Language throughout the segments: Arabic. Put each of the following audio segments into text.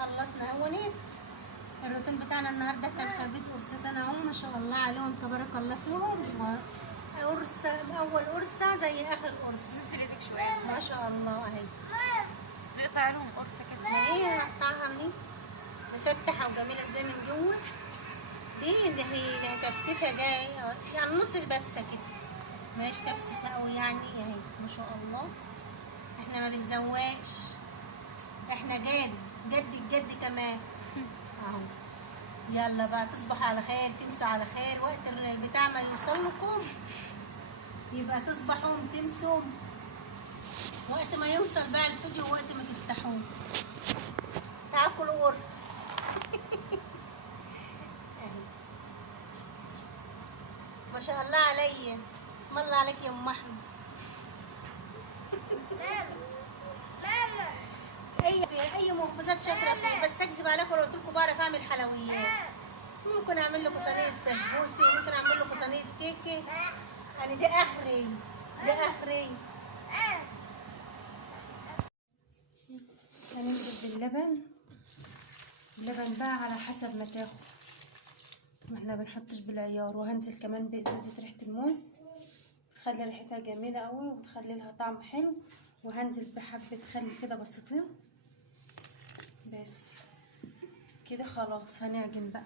خلصنا اهونيت. الروتين بتاعنا النهارده كان خبيز قرصتين اهو ما شاء الله عليهم تبارك الله فيهم. قرصه اول قرصه زي اخر قرص. نزل ايدك شويه ما شاء الله اهي. نقطع لهم قرصه كده. ما هي هقطعها اهي مفتحه وجميله ازاي من جوه. دي هي تبسيسه جايه يعني نص بس كده، مش تبسيسه قوي يعني اهي ما شاء الله. احنا ما بنزواش، احنا جد الجد كمان اهو. يلا بقى تصبحوا على خير، تمسوا على خير، وقت البتاع ما يوصل لكم يبقى تصبحوا تمسوا، وقت ما يوصل بقى الفيديو وقت ما تفتحوه تاكلوا قرص. ما شاء الله عليا، اسم الله عليك يا ام احمد. اي مخبوزات شاطره فيه، بس اكذب عليكم لو قلت لكم بعرف اعمل حلويات. ممكن اعمل لكم صينيه بسبوسه، ممكن اعمل لكم صينيه كيكه، يعني ده اخري ده اخري. هننزل باللبن، اللبن بقى على حسب ما تاخد، ما احنا بنحطش بالعيار. وهنزل كمان بازازه ريحه الموز، تخلي ريحتها جميله قوي وتخلي لها طعم حلو. وهنزل بحبه خل كده بسيطين بس كده خلاص. هنعجن بقى.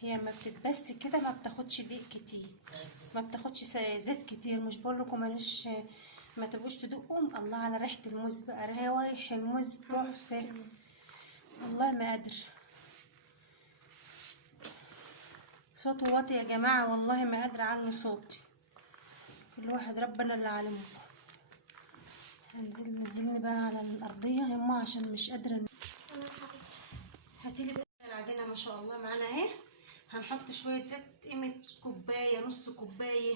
هي ما بتتبس كده ما بتاخدش دقيق كتير، ما بتاخدش زيت كتير. مش بقول لكم ماليش ما تبقوش تدقوا. الله على ريحه الموز بقى، ريح الموز تحفه والله ما قادر. صوته واطي يا جماعه والله ما قادره عنه صوتي. كل واحد ربنا اللي عالمه. نزلني بقى على الارضيه يما عشان مش قادره. هاتيلي بقى العجينه ما شاء الله معانا اهي. هنحط شويه زيت قيمه كوبايه نص كوبايه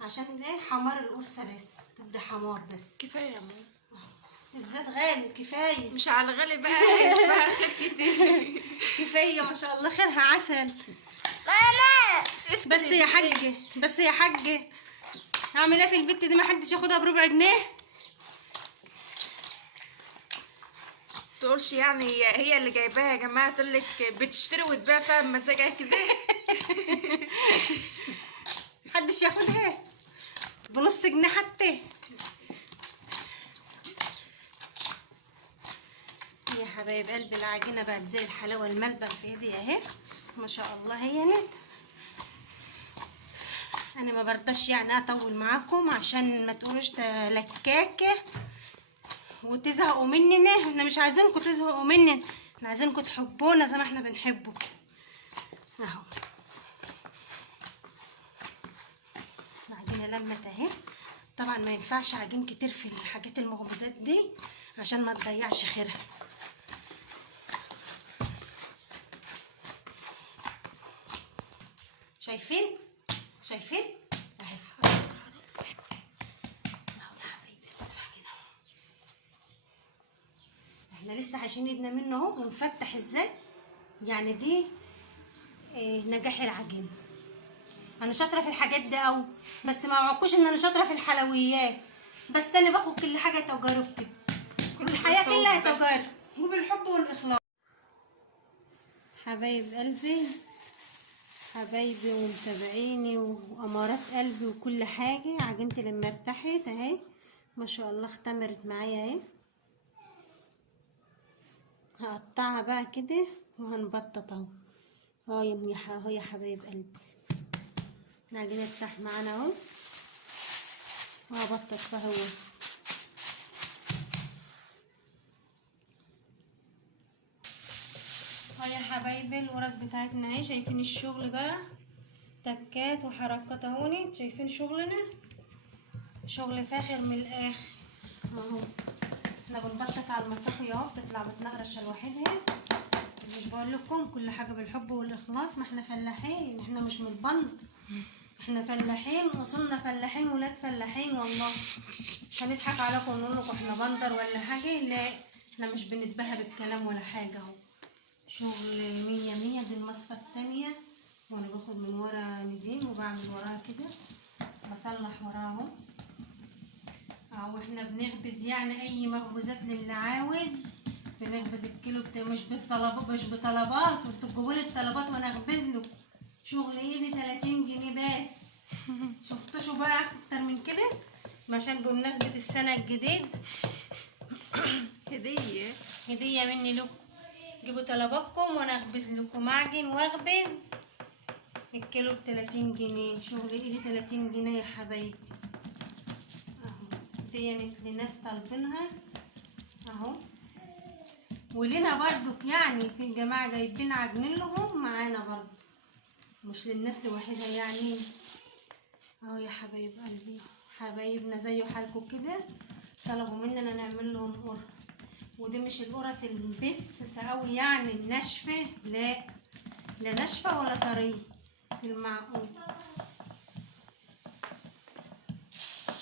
عشان ايه حمار القرصه بس تبدا حمار بس. كفايه يا ماما، الزيت غالي كفايه. مش على غالي بقى هينفع كتير. كفايه ما شاء الله خيرها عسل. ماما بس يا حاجه بس يا حاجه اعمل ايه في البت دي؟ ما حدش ياخدها بربع جنيه. تقولش يعني هي اللي جايباها يا جماعه، تقول لك بتشتري وتبيع فيها بمزاجها كده. محدش ياخدها بنص جنيه حتى. يا حبايب قلبي العجينه بقت زي الحلاوه الملبن في ايدي اهي ما شاء الله. هي نت انا ما برضاش يعني اطول معاكم عشان ما تقولوش لكاكه وتزهقوا مننا. احنا مش عايزينكم تزهقوا مننا، احنا عايزينكم تحبونا زي ما احنا بنحبه اهو. العجينه لمت اهي. طبعا ما ينفعش عجين كتير في الحاجات المخبوزات دي عشان ما تضيعش خيرها. شايفين اهي اهو يا حبايبي. العجينه احنا لسه عايشين ايدنا منه اهو ونفتح ازاي يعني. دي نجاح العجينه. انا شاطره في الحاجات دي قوي، بس ما اوعدكوش ان انا شاطره في الحلويات، بس انا باخد كل حاجه تجارب كده. الحياه كلها تجارب وبالحب والاخلاص. حبايب قلبي حبايبي ومتابعيني وامارات قلبي وكل حاجه، عجينتي لما ارتحت اهي ما شاء الله اختمرت معايا اهي. هقطعها بقى كده وهنبطط اهو. اهو يا حبايب قلبي العجينه ارتاح معانا اهو وهبطط فيها اهو. يا حبايبي القرص بتاعتنا اهي. شايفين الشغل بقى، تكات وحركات اهوني. شايفين شغلنا شغل فاخر من الاخر اهو. احنا بنبطط على المصافي اهو بتطلع بتنقرش لوحدها. مش بقول لكم كل حاجه بالحب والاخلاص. ما احنا فلاحين، احنا مش من البنك، احنا فلاحين وصلنا فلاحين ولاد فلاحين والله. مش هنضحك عليكم ونقول لكم احنا بندر ولا حاجه، لا احنا مش بنتباهى بالكلام ولا حاجه اهو. شغل 100 دي المصفى التانية، وانا باخد من ورا نيفين وبعمل وراها كده بصلح وراها اهو. اهو احنا بنخبز يعني اي مخبوزات للي عاوز. بنخبز الكيلو مش بطلبات، انتوا تجيبوا لي الطلبات وانا اخبز له. شغل ايدي 30 جنيه بس. شفتوا بقى اكتر من كده؟ عشان بمناسبة السنة الجديد هدية مني لكم. جيبوا طلباتكم وانا اخبز لكم، معجن واخبز. الكيلو ب30 جنيه، شغل ايدي 30 جنيه يا حبايبي. اهو دي لناس طالبينها اهو. ولنا برضو يعني في جماعة جايبين عجنين لهم معانا برضو، مش للناس لوحدها يعني. اهو يا حبايب قلبي، حبايبنا زي حالكم كده طلبوا مننا نعمل لهم قرص. ودي مش القرص البس قوي يعني الناشفه، لا ناشفه ولا طريه، في المعقول.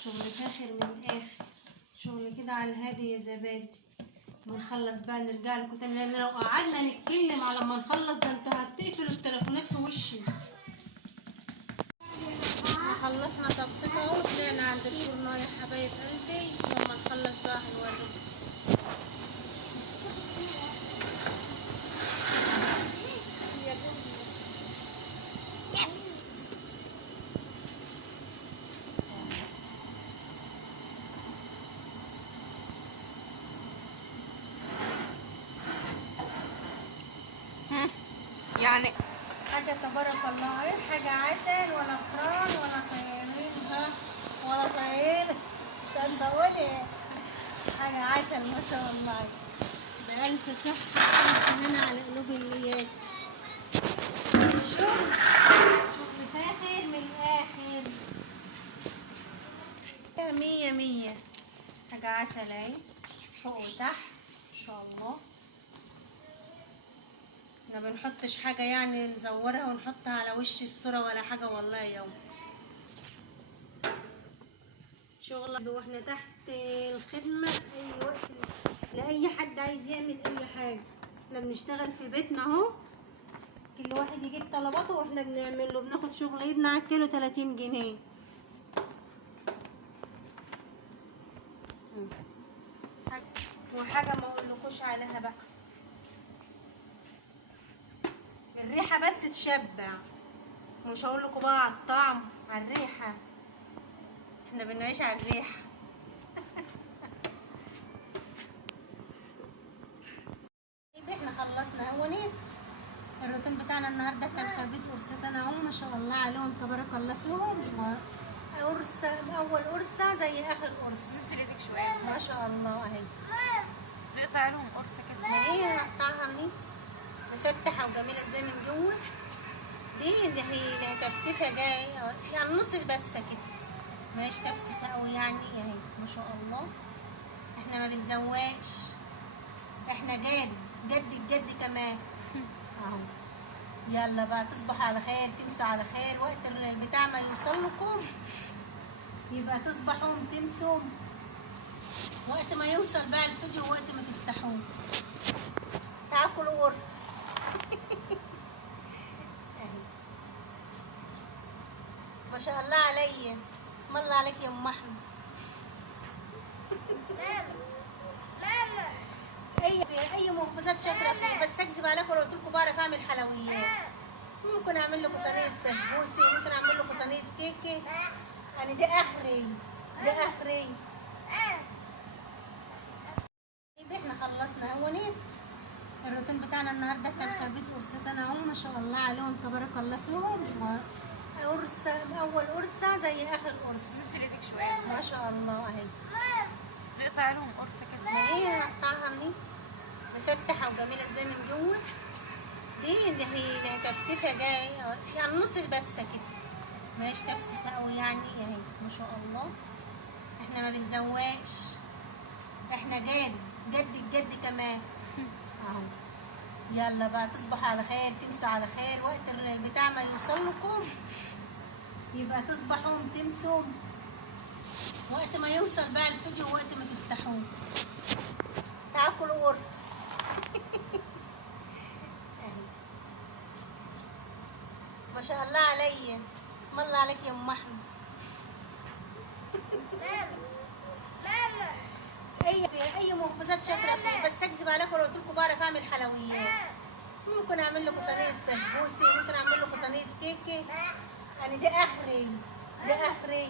شغل فاخر من الاخر، شغل كده على الهادي يا زبادي. ونخلص بقى نرجع لكم تاني، لان لو قعدنا نتكلم على ما نخلص ده انتوا هتقفلوا التليفونات في وشي. خلصنا طبختها اهو، طلعنا عند الفرن يا حبايب قلبي. لما نخلص بقى هنوريكم. يعني حاجة تبارك الله، ايه حاجة عسل ولا فران ولا طيارين ولا طيارين، مش قادرة اقول ايه. حاجة عسل ما شاء الله، بألف صحة وألف هنا على قلوب الليات. شغل فاخر من الآخر، مية مية. حاجة عسل اهي فوق وتحت ما شاء الله. ما بنحطش حاجة يعني نزورها ونحطها على وش الصورة ولا حاجة والله يوم. شغل واحنا تحت الخدمة اي وقت لأي حد عايز يعمل اي حاجة. احنا بنشتغل في بيتنا اهو، كل واحد يجيب طلباته واحنا بنعمل له. بناخد شغل ايدنا على الكيلو 30 جنيه. وحاجة ما اقولكوش عليها بقى، الريحة بس تشبع، مش هقول لكم بقى على الطعم، على الريحة. احنا بنعيش على الريحة. احنا خلصنا اهونيت. الروتين بتاعنا النهارده كان خبيز قرصتين اهو ما شاء الله عليهم تبارك الله فيهم. قرصة اول قرصة زي اخر قرص. تسردك شويه ما شاء الله اهي. تقطع لهم قرصه كده. اهي هقطعها اهي مفتحة وجميلة ازاي من جوه. دي هي تبسيسة جاية يعني نص بس كده، ماهيش تبسيسة قوي يعني اهي ما شاء الله. احنا ما بنزواش، احنا جد الجد كمان اهو. يلا بقى تصبح على خير، تمسوا على خير. وقت البتاع ما يوصل لكم يبقى تصبحوا تمسوا، وقت ما يوصل بقى الفيديو وقت ما تفتحوه تاكلوا قرص. ما شاء الله عليا، اسم الله عليك يا ام احمد. اي مخبوزات شاطره فيه، بس اكذب عليكم لو قلت لكم بعرف اعمل حلويات. ممكن اعمل لكم صينيه بسبوسه، ممكن اعمل لكم صينيه كيكه، يعني ده اخري. احنا خلصنا اهونيت. الروتين بتاعنا النهارده كان خبيز قرصتين اهو ما شاء الله عليهم تبارك الله فيهم. قرصة اول قرصة زي اخر قرص. تسردك شويه ما شاء الله اهي. تقطع لهم قرصه كده. اهي هقطعها اهي مفتحة وجميلة ازاي من جوه. دي هي تبسيسة جاية يعني نص بس كده، ماهيش تبسيسة قوي يعني اهي ما شاء الله. احنا ما بنزواش، احنا جد كمان اهو. يلا بقى تصبحوا على خير، تمسوا على خير. وقت البتاع ما يوصل لكم يبقى تصبحوا تمسوا، وقت ما يوصل بقى الفيديو وقت ما تفتحوه تاكلوا قرص. ما شاء الله عليا، اسم الله عليك يا ام احمد. اي مخبوزات شاطره فيه، بس اكذب عليكم لو قلت لكم بعرف اعمل حلويات. ممكن اعمل لكم صينيه بسبوسه، ممكن اعمل لكم صينيه كيكه، يعني ده اخري، ده اخري.